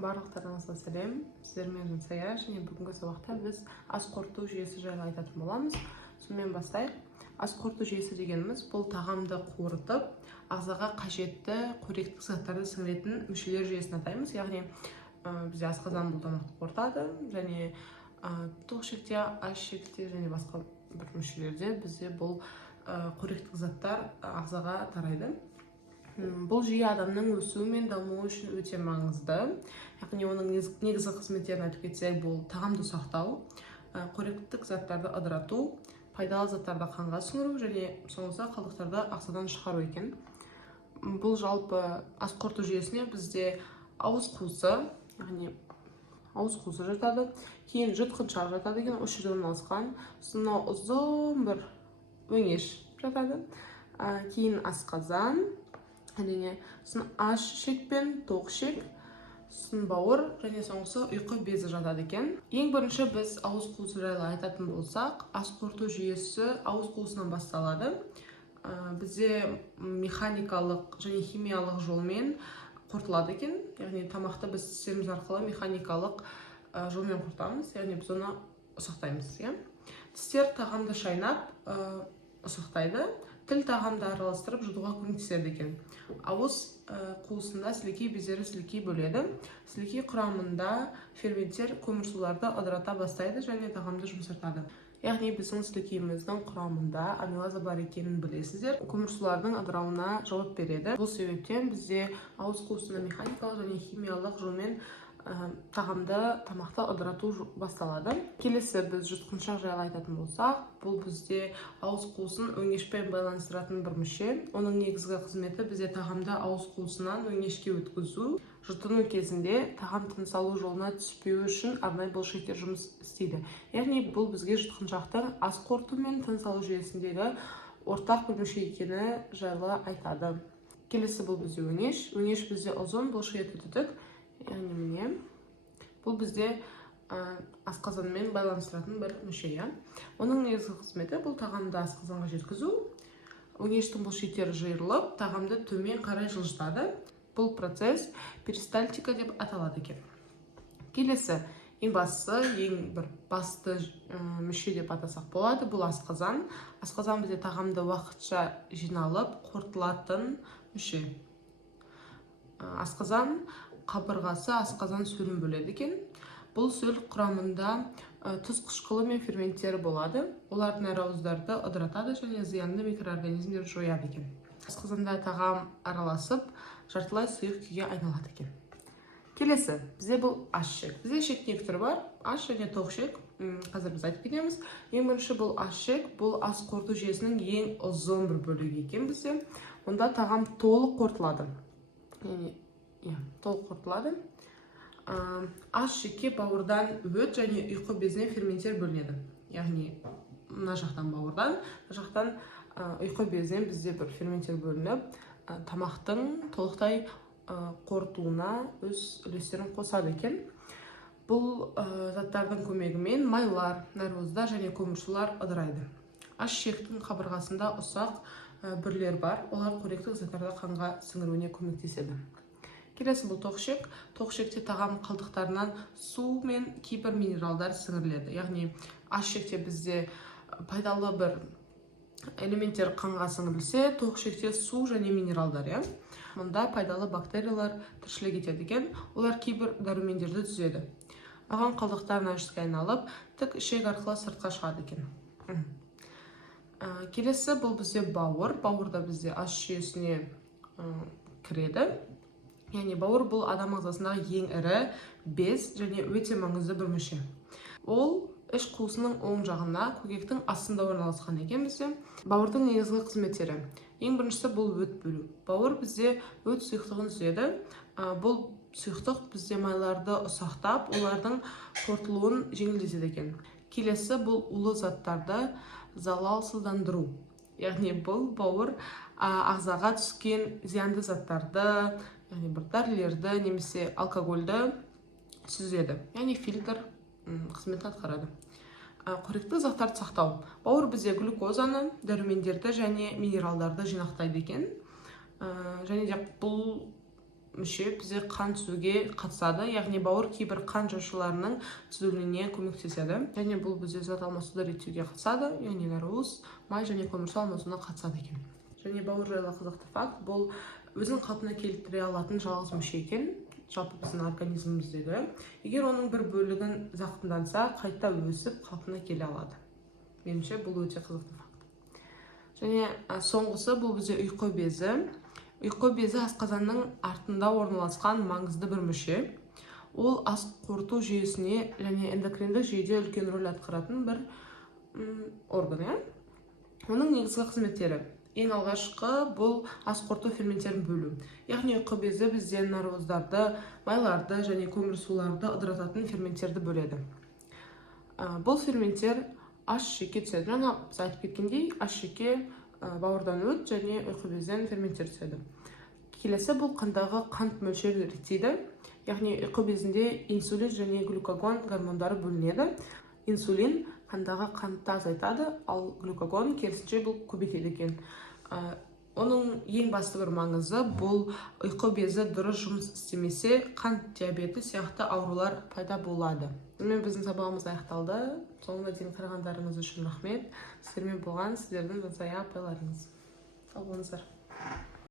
Барлықтарыңызға сәлем. Сіздермен Жансая, және бүгінгі сабақта біз ас қорыту жүйесі жайлы айтатын боламыз. Сонымен бастайық. Ас қорыту жүйесі дегеніміз бұл тағамды қорытып, ағзаға қажетті қоректік заттарды сіңіретін мүшелер жүйесін атаймыз. Яғни бізде асқазан бұл тамақты қорытады, және тоқ ішекте, аш ішекте және басқа бір мүшелерде бізде бұл қоректік заттар ағзаға тарайды. Бұл жүйе адамның өсуі мен дамуы үшін өте маңызды. Яғни оның негізгі қызметтерін айтып кетсек, бұл тағамды сақтау, қоректік заттарды ыдырату, пайдалы заттарды қанға сіңіру және соңғысы қалдықтарды ағзадан шығару екен. Бұл жалпы ас қорыту жүйесіне бізде ауыз қуысы, яғни ауыз қуысы жатады, кейін жұтқыншақ жатады екен, осы жерде орналасқан. Сонау ұзын бір өңеш жатады, кейін асқазан, сосын аш ішек пен тоқ ішек, сосын бауыр және соңғысы ұйқы безі жатады екен. Ең бірінші біз ауыз қуысы жайлы айтатын болсақ, ас қорыту жүйесі ауыз қуысынан басталады. Бізде механикалық және химиялық жолмен қорытылады екен. Яғни тамақты біз тістеріміз арқылы механикалық жолмен қорытамыз, яғни біз оны ұсақтаймыз. Тістер тағамды шайнап ұсақтайды. Тіл тағамды араластырып жұтуға көмектеседі екен. Ауыз қуысында сілекей бездері сілекей бөледі. Сілекей құрамында ферменттер көмірсуларды ыдырата бастайды және тағамды жұмсартады. Яғни біздің сілекейіміздің құрамында амилаза бар екенін білесіздер. Көмірсулардың ыдырауына жауап береді. Бұл себептен бізде ауыз қуысында механикалық және химиялық жолмен тамақты ыдырату басталады. Келесі біз жұтқыншақ жайлы айтатын болсақ, бұл бізде ауыз қуысын өңешпен байланыстыратын бір мүше. Оның негізгі қызметі бізде тағамды ауыз қуысынан өңешке өткізу. Жұтыну кезінде тағам тыныс алу жолына түспеуі үшін арнайы бұлшықтар жұмыс істейді. Яғни бұл бізге жұтқыншақтың ас қорыту мен тыныс алу жүйесіндегі ортақ бір мүше екені жайлы айтады. Келесі бұл бізде өңеш. Өңеш бізде ұзын бұлшық түтік. Яғни міне, бұл бізде асқазанмен байланыстыратын бір мүше. Оның негізгі қызметі бұл тағамды асқазанға жеткізу. Өңештің бұлшықтары жиырылып, тағамды төмен қарай жылжытады. Бұл процесс перистальтика деп аталады екен. Келесі, ең басты мүше деп атасақ болады, бұл асқазан. Асқазан бізде тағамды уақытша жиналып, қорытылатын мүше. Асқазан қабырғасы асқазан сөлін бөледі екен. Бұл сөл құрамында тұз қышқылы мен ферменттері болады. Олар нәрауыздарды ыдыратады және зиянды микроорганизмдерді жояды екен. Асқазанда тағам араласып, жартылай сұйық күйге айналады екен. Келесі, бізде бұл аш ішек. Бізде ішектің екі түрі бар, аш және тоқ ішек. Қазір біз айтып кетеміз. Ең бірінші бұл аш ішек, бұл ас қорыту жүйесінің ең ұзын бір бөлігі екен бізде. Онда тағам толық қорытылады. Толық қорытылады. Аш ішекке бауырдан өт және ұйқы безінен ферменттер бөлінеді. Яғни мына жақтан бауырдан, мына жақтан ұйқы безінен бізде бір ферменттер бөлініп, тамақтың толықтай қорытуына өз үлестерін қосады екен. Бұл заттардың көмегімен майлар, нәруыздар және көмірсулар ыдырайды. Аш ішектің қабырғасында ұсақ бүрлер бар, олар қоректік заттарды қанға сіңіруіне көмектеседі. Келесі бұл тоқ ішек. Тоқ ішекте тағам қалдықтарынан су мен кейбір минералдар сіңіріледі. Яғни аш ішекте бізде пайдалы бір элементтер қанға сіңірілсе, тоқ ішекте су және минералдар. Мұнда пайдалы бактериялар тіршілік етеді екен. Олар кейбір дәрумендерді түзеді. Тағам қалдықтарынан ішке айналып, тік ішек арқылы сыртқа шығады екен. Келесі бұл бізде бауыр. Бауырда бізде ас жүйесіне кіреді. Яғни бауыр бұл адам ағзасындағы ең ірі без және өте маңызды бір мүше. Ол іш қуысының оң жағында көкектің астында орналасқан екен бізде. Бауырдың негізгі қызметтері. Ең біріншісі бұл өт бөлу. Бауыр бізде өт сұйықтығын түзеді. Бұл сұйықтық бізде майларды ұсақтап, олардың қорытылуын жеңілдетеді екен. Келесі бұл улы заттарды залалсыздандыру. Яғни бұл бауыр ағзаға түскен зиянды заттарды, яғни бір дәрілерді немесе алкогольді сүзеді. Яғни фильтр қызметін атқарады. Қоректік заттарды сақтау. Бауыр бізде глюкозаны, дәрумендерді және минералдарды жинақтайды екен. Және де бұл мүше бізде қан түзуге қатысады, яғни бауыр кейбір қан жошыларының түзілуіне көмектеседі, және бұл бізде зат алмасуды реттеуге қатысады, яғни нәруыз, май және көмірсу алмасуына қатысады екен. Және бауыр жайлы қызықты факт, бұл өзін қалпына келтіре алатын жалғыз мүше екен, жалпы біздің организміміздегі. Егер оның бір бөлігін зақымданса, қайта өсіп қалпына келе алады. Меніңше бұл өте қызықты факт. Және соңғысы бұл бізде ұйқы безі. Ұйқы безі асқазанның артында орналасқан маңызды бір мүше. Ол ас қорыту жүйесіне және эндокриндік жүйеде үлкен рөл атқаратын бір орган. Оның негізгі қызметтері: ең алғашқы бұл ас қорыту ферменттерін бөлу. Яғни ұйқы безі бізден нәруыздарды, майларды және көмірсуларды ыдырататын ферменттерді бөледі. Бұл ферменттер аш жүйеге түседі. Жаңа біз айтып кеткендей, аш жүйеге бауырдан өт және ұйқы безден ферменттер түседі. Келесі бұл қандағы қант мөлшерін реттейді. Яғни ұйқы безінде инсулин және глюкагон гормондары бөлінеді. Инсулин қандағы қантты азайтады, ал глюкагон керісінше бұл көбейтеді екен. Оның ең басты бір маңызы бұл ұйқы безі дұрыс жұмыс істемесе, қант диабеті сияқты аурулар пайда болады. Сонымен біздің сабағымыз аяқталды. Соңына дейін қарағандарыңыз үшін рахмет. Сіздермен болған сіздердің жансая апайларыңыз. Сау болыңыздар.